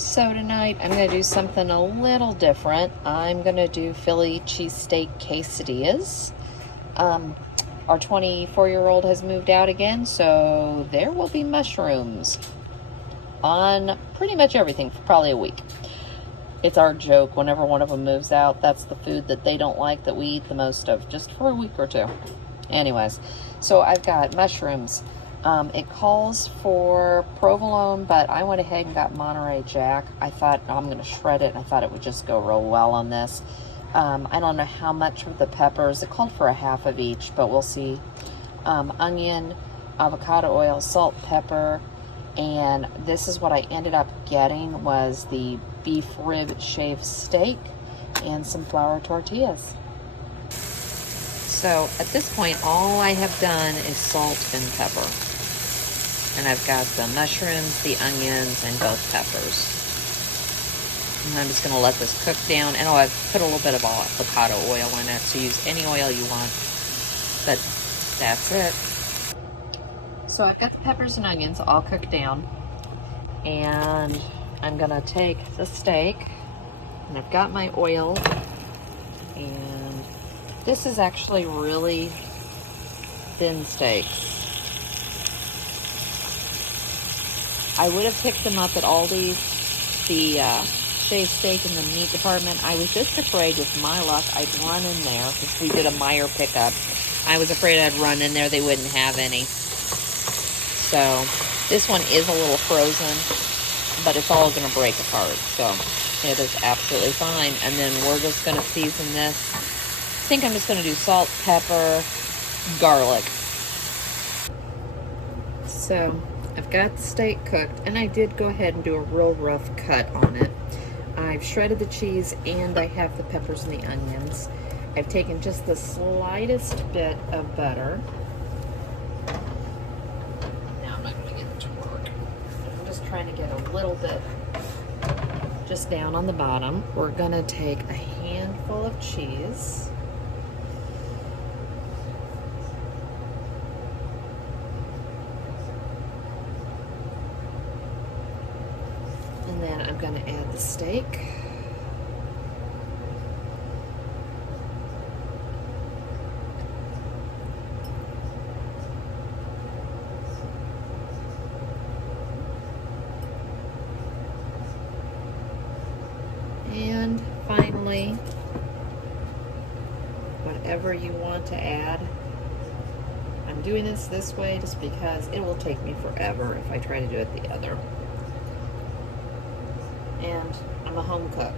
So tonight I'm going to do something a little different. I'm going to do Philly cheesesteak quesadillas. Our 24-year-old has moved out again, so there will be mushrooms on pretty much everything for probably a week. It's our joke whenever one of them moves out. That's the food that they don't like that we eat the most of, just for a week or two. Anyways, so I've got mushrooms. It calls for provolone, but I went ahead and got Monterey Jack. I thought I'm going to shred it, and I thought it would just go real well on this. I don't know how much of the peppers. It called for a half of each, but we'll see. Onion, avocado oil, salt, pepper, and this is what I ended up getting was the beef rib shaved steak and some flour tortillas. So at this point, all I have done is salt and pepper. And I've got the mushrooms, the onions, and both peppers. And I'm just going to let this cook down. And I've put a little bit of avocado oil in it, so use any oil you want. But that's it. So I've got the peppers and onions all cooked down. And I'm going to take the steak. And I've got my oil. And this is actually really thin steaks. I would have picked them up at Aldi's, the shaved steak in the meat department. I was just afraid with my luck I'd run in there, because we did a Meyer pickup. I was afraid I'd run in there, they wouldn't have any. So this one is a little frozen, but it's all going to break apart. So it is absolutely fine. And then we're just going to season this. I think I'm just going to do salt, pepper, garlic. So I've got the steak cooked, and I did go ahead and do a real rough cut on it. I've shredded the cheese, and I have the peppers and the onions. I've taken just the slightest bit of butter. Now I'm not going to get it to work. I'm just trying to get a little bit just down on the bottom. We're going to take a handful of cheese. And then I'm going to add the steak. And finally, whatever you want to add. I'm doing this way just because it will take me forever if I try to do it the other. And I'm a home cook.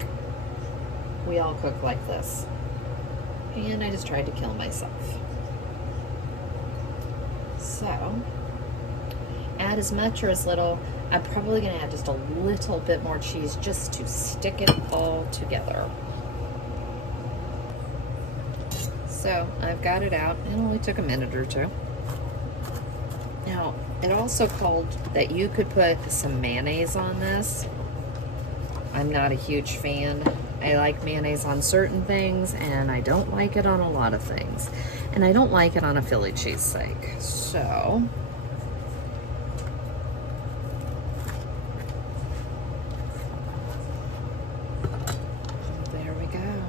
We all cook like this. And I just tried to kill myself. So, add as much or as little. I'm probably going to add just a little bit more cheese just to stick it all together. So, I've got it out. It only took a minute or two. Now, it also called that you could put some mayonnaise on this. I'm not a huge fan. I like mayonnaise on certain things, and I don't like it on a lot of things. And I don't like it on a Philly cheesesteak. So, there we go.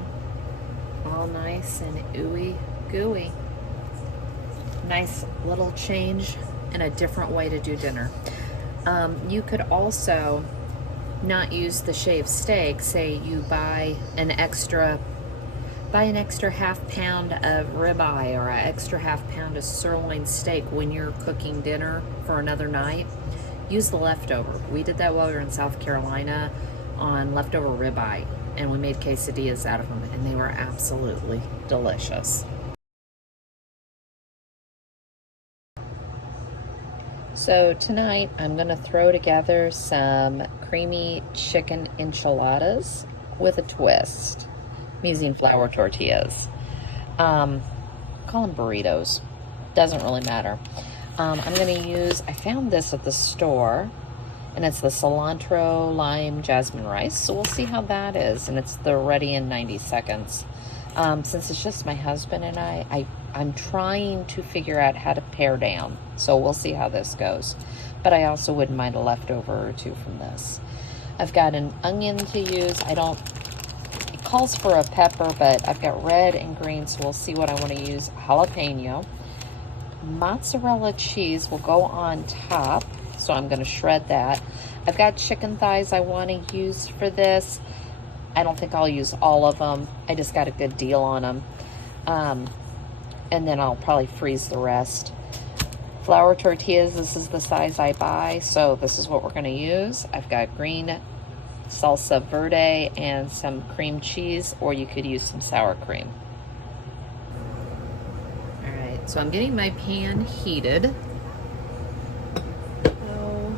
All nice and ooey gooey. Nice little change and a different way to do dinner. You could also not use the shaved steak. Say you buy an extra half pound of ribeye or an extra half pound of sirloin steak when you're cooking dinner for another night. Use the leftover. We did that while we were in South Carolina on leftover ribeye, and we made quesadillas out of them, and they were absolutely delicious. So tonight I'm going to throw together some creamy chicken enchiladas with a twist. I'm using flour tortillas. Call them burritos. Doesn't really matter. I'm going to use, I found this at the store, and it's the cilantro, lime, jasmine rice. So we'll see how that is, and they're ready in 90 seconds. Since it's just my husband and I'm trying to figure out how to pare down. So we'll see how this goes. But I also wouldn't mind a leftover or two from this. I've got an onion to use. It calls for a pepper, but I've got red and green, so we'll see what I want to use. Jalapeno. Mozzarella cheese will go on top, so I'm going to shred that. I've got chicken thighs I want to use for this. I don't think I'll use all of them. I just got a good deal on them. And then I'll probably freeze the rest. Flour tortillas, this is the size I buy, so this is what we're going to use. I've got green salsa verde and some cream cheese, or you could use some sour cream. All right, so I'm getting my pan heated. Oh,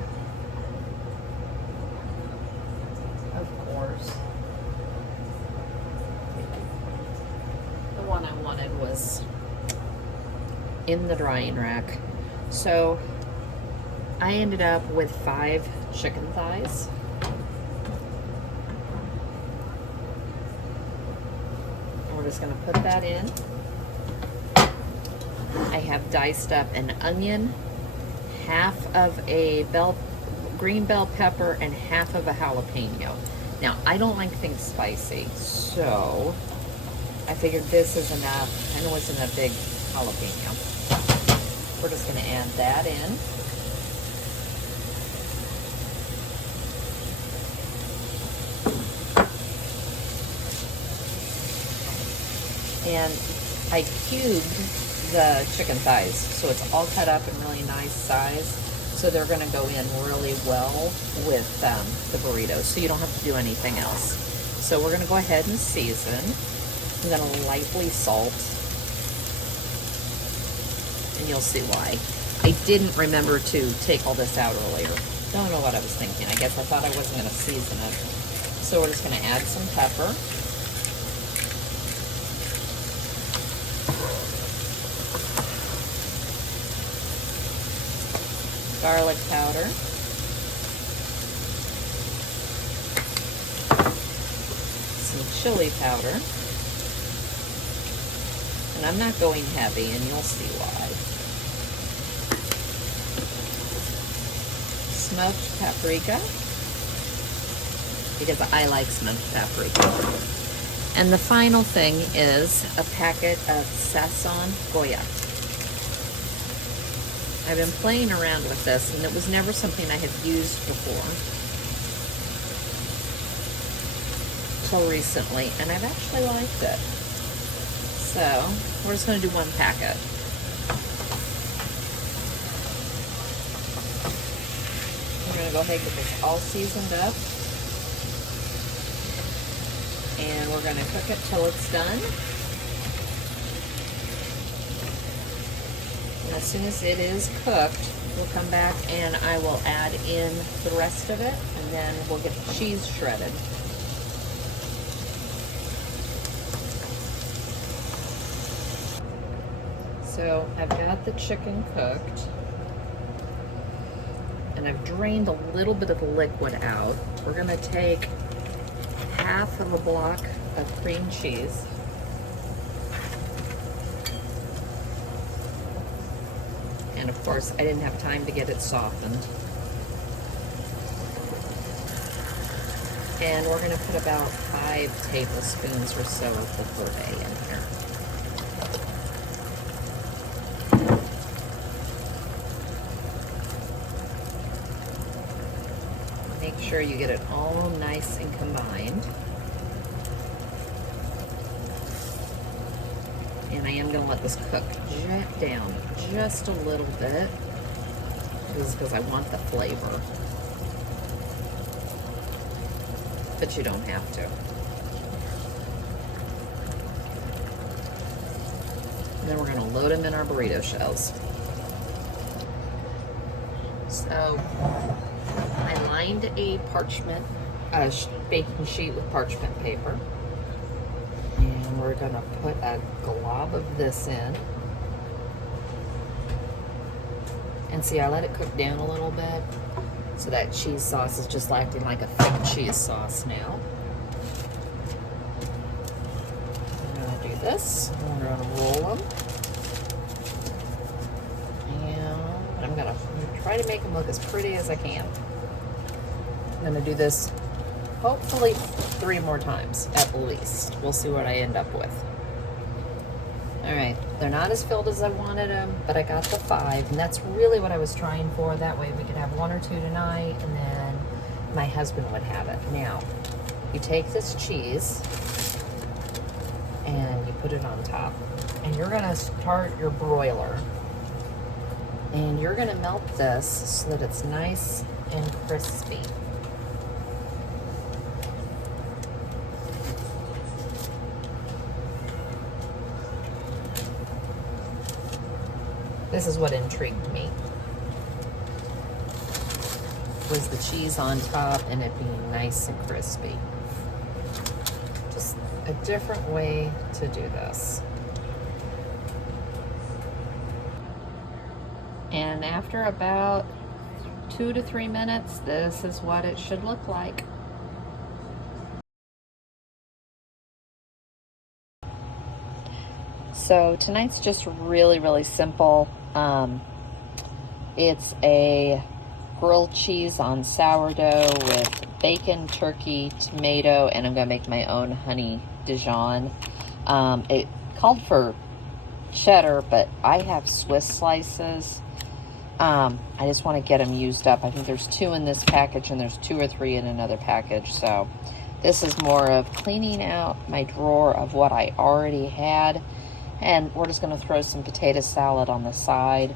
of course. The one I wanted was in the drying rack. So I ended up with 5 chicken thighs. And we're just gonna put that in. I have diced up an onion, half of a green bell pepper, and half of a jalapeno. Now, I don't like things spicy, so I figured this is enough. I know it's in a big jalapeno. We're just going to add that in. And I cubed the chicken thighs, so it's all cut up in really nice size. So they're going to go in really well with the burritos, so you don't have to do anything else. So we're going to go ahead and season. I'm going to lightly salt. And you'll see why. I didn't remember to take all this out earlier. Don't know what I was thinking. I guess I thought I wasn't going to season it. So we're just going to add some pepper. Garlic powder. Some chili powder. And I'm not going heavy, and you'll see why. Smoked paprika, because I like smoked paprika. And the final thing is a packet of Sazon Goya. I've been playing around with this, and it was never something I had used before till recently, and I've actually liked it. So we're just going to do 1 packet. We're going to go ahead and get this all seasoned up. And we're going to cook it till it's done. And as soon as it is cooked, we'll come back and I will add in the rest of it, and then we'll get the cheese shredded. So I've got the chicken cooked, and I've drained a little bit of the liquid out. We're going to take half of a block of cream cheese, and of course I didn't have time to get it softened. And we're going to put about 5 tablespoons or so of the verde in here. Make sure you get it all nice and combined. And I am going to let this cook down just a little bit. This is because I want the flavor. But you don't have to. And then we're going to load them in our burrito shells. So I lined a baking sheet with parchment paper, and we're gonna put a glob of this in. And see, I let it cook down a little bit, so that cheese sauce is just acting like a thick cheese sauce now. I'm gonna do this, and we're gonna roll them. And I'm gonna try to make them look as pretty as I can. I'm gonna do this hopefully 3 more times at least. We'll see what I end up with. All right, they're not as filled as I wanted them, but I got the 5, and that's really what I was trying for. That way we could have 1 or 2 tonight, and then my husband would have it. Now, you take this cheese, and you put it on top, and you're gonna start your broiler, and you're gonna melt this so that it's nice and crispy. This is what intrigued me, was the cheese on top and it being nice and crispy. Just a different way to do this. And after about 2 to 3 minutes, this is what it should look like. So tonight's just really, really simple. It's a grilled cheese on sourdough with bacon, turkey, tomato, and I'm gonna make my own honey Dijon. It called for cheddar, but I have Swiss slices. I just want to get them used up. I think there's 2 in this package and there's 2 or 3 in another package. So this is more of cleaning out my drawer of what I already had. And we're just going to throw some potato salad on the side.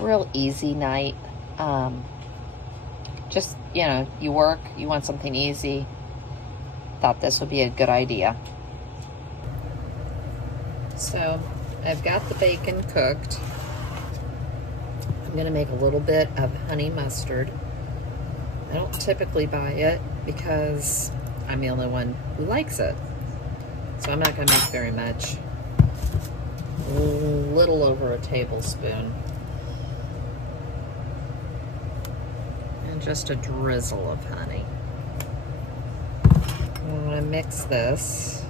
Real easy night. Just, you know, you work, you want something easy. Thought this would be a good idea. So I've got the bacon cooked. I'm going to make a little bit of honey mustard. I don't typically buy it because I'm the only one who likes it. So I'm not going to make very much. A little over a tablespoon. And just a drizzle of honey. I'm going to mix this.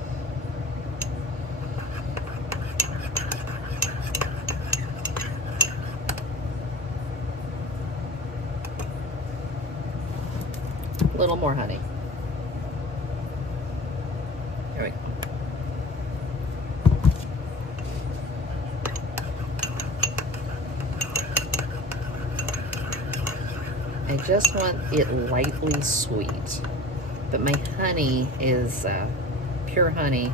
A little more honey. Here we go. I just want it lightly sweet, but my honey is pure honey,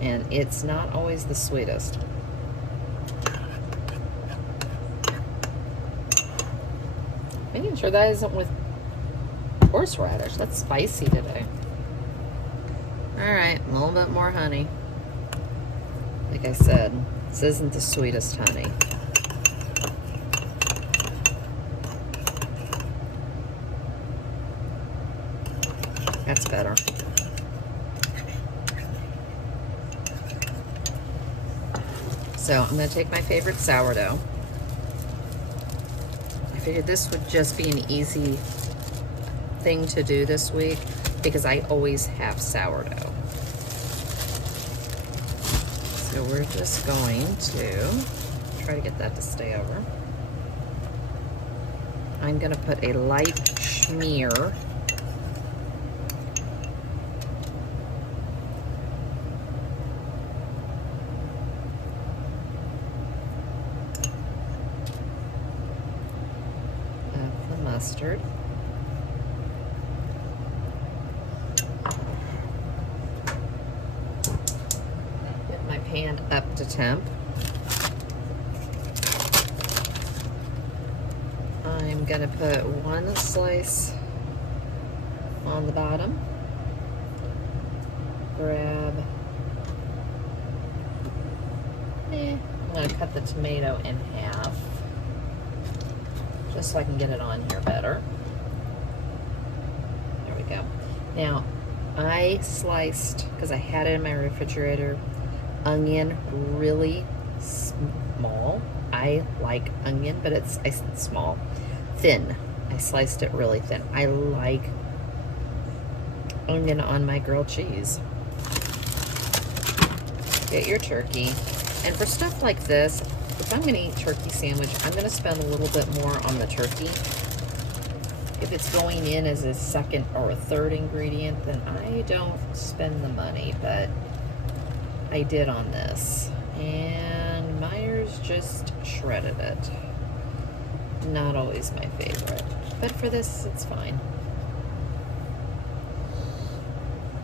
and it's not always the sweetest. Making sure that isn't with horseradish. That's spicy today. All right, a little bit more honey. Like I said, this isn't the sweetest honey. That's better. So I'm going to take my favorite sourdough. I figured this would just be an easy thing to do this week because I always have sourdough. So we're just going to try to get that to stay over. I'm going to put a light schmear mustard. Get my pan up to temp. I'm gonna put 1 slice on the bottom. Grab, I'm gonna cut the tomato in half, just so I can get it on here better. There we go. Now, I sliced, because I had it in my refrigerator, onion really small. I like onion, but it's small. Thin. I sliced it really thin. I like onion on my grilled cheese. Get your turkey. And for stuff like this, if I'm going to eat turkey sandwich, I'm going to spend a little bit more on the turkey. if it's going in as a second or a third ingredient, then I don't spend the money, but I did on this. And Myers just shredded it. Not always my favorite, but for this, it's fine.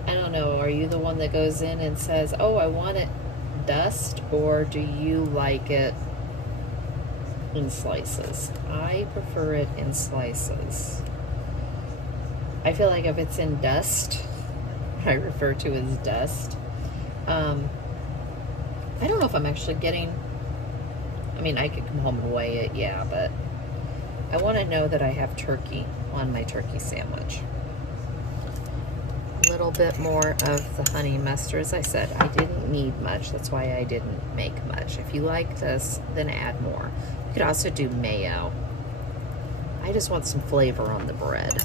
I don't know, are you the one that goes in and says, oh, I want it dust, or do you like it in slices? I prefer it in slices. I feel like if it's in dust, I refer to as dust, I don't know if I'm actually getting, I mean, I could come home and weigh it, yeah, but I want to know that I have turkey on my turkey sandwich. A little bit more of the honey mustard. As I said, I didn't need much. That's why I didn't make much. If you like this, then add more. You could also do mayo. I just want some flavor on the bread.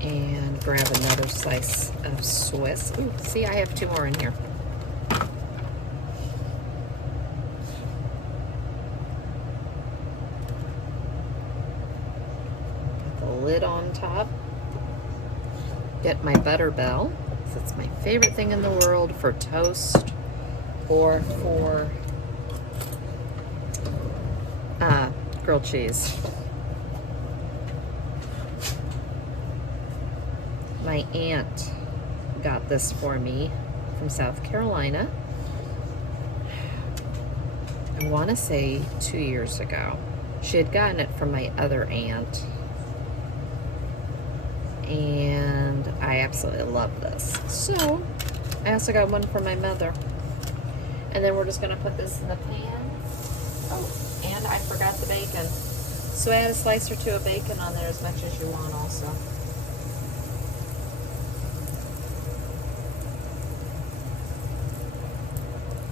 And grab another slice of Swiss. Ooh, see, I have 2 more in here. Put the lid on top. Get my butter bell. That's my favorite thing in the world for toast or for grilled cheese. My aunt got this for me from South Carolina. I want to say 2 years ago. She had gotten it from my other aunt. And I absolutely love this. So, I also got one for my mother. And then we're just going to put this in the pan. Oh, and I forgot the bacon. So add a slice or 2 of bacon on there as much as you want also.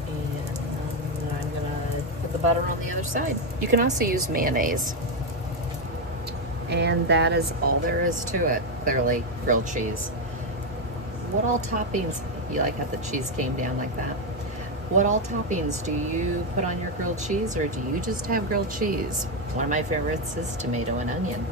And I'm going to put the butter on the other side. You can also use mayonnaise. And that is all there is to it. Clearly, grilled cheese. What all toppings, you like how the cheese came down like that? What all toppings do you put on your grilled cheese, or do you just have grilled cheese? One of my favorites is tomato and onion.